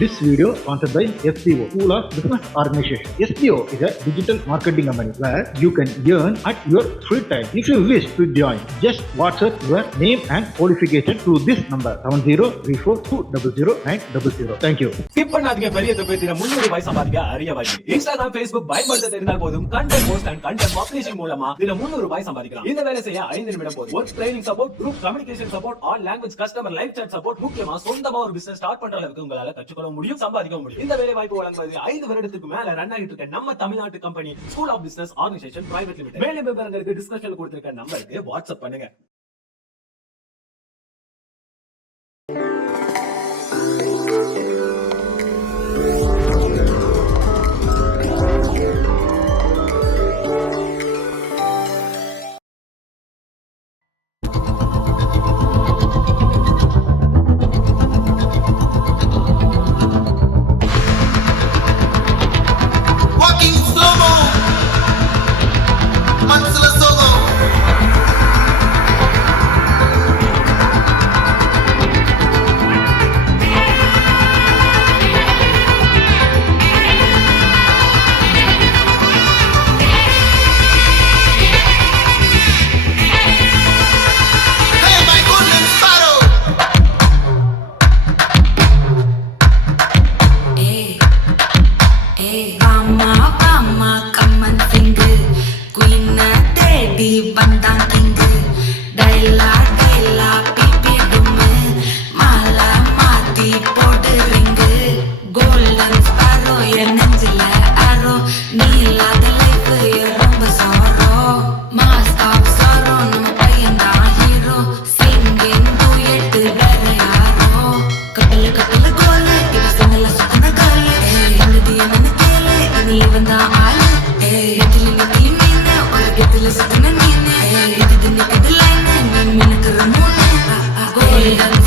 This video sponsored by SPO, School of Business Organization. SPO is a digital marketing company where you can earn at your free time. If you wish to join, just WhatsApp your name and qualification to this number 7034200900. Thank you. Skip பண்ணாதீங்க. பெரிய தொகையில 300 ரூபாய் சம்பாதிக்க அரிய வழி. Instagram, Facebook பயன்படுத்த தெரிந்தால் போதும். Content post and content publishing மூலமா தின 300 ரூபாய் சம்பாதிக்கலாம். இந்த வேலை செய்ய 5 நிமிடம் போதும். Work training support, group communication support, all language customer live chat support, முக்கியமா சொந்தமா ஒரு பிசினஸ் ஸ்டார்ட் பண்ற அளவுக்கு உங்களால கற்றுக்கொள்ள முடியும், சம்பாதிக்க முடியும். இந்த வேலை வாய்ப்பு வழங்குவது 5 வருடத்துக்கு மேல ரன் ஆகிட்டு இருக்க நம்ம தமிழ்நாட்டு company school of business organisation private limited. மேலும் விவரங்களுக்கு டிஸ்கிரிப்ஷன்ல கொடுத்திருக்க நம்பருக்கு வாட்ஸ்அப் பண்ணுங்க.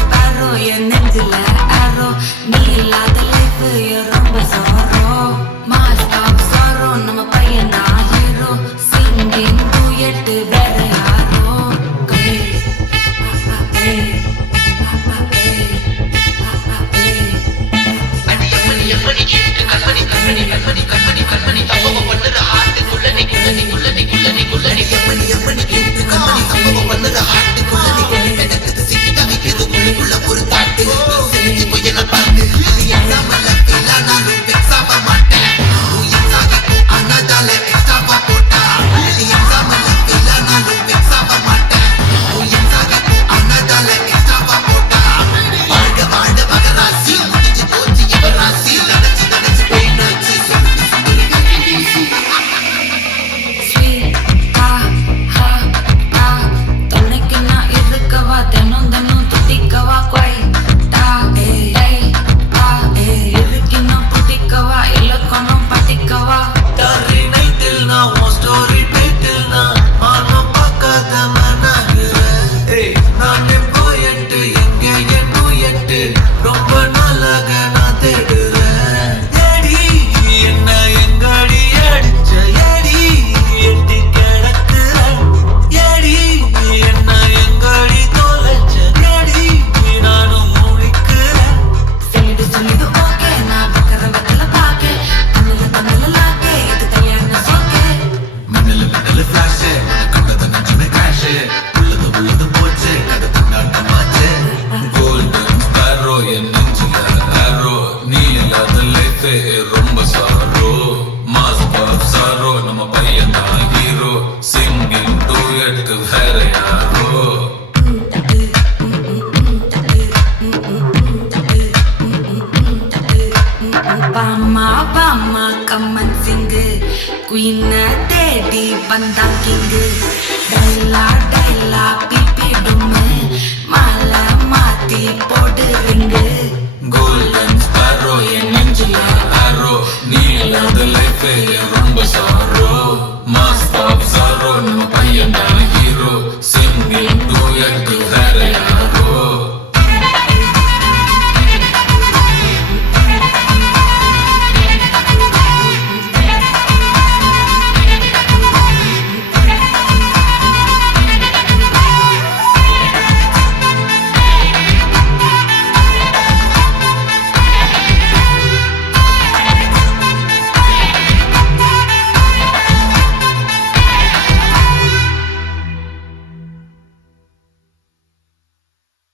Sparrow, you're nebula, arrow, neela, the life, you're rumba sorrow, master of sorrow, nama payana hero, singing duet, better arrow, rumba sorrow, master of sorrow, nama payana hero, singing duet, better arrow. Bama, bama, come and sing. Queen, daddy, bandang king. Daila, daila, pipi dume, mala, mati, pod ring. Golden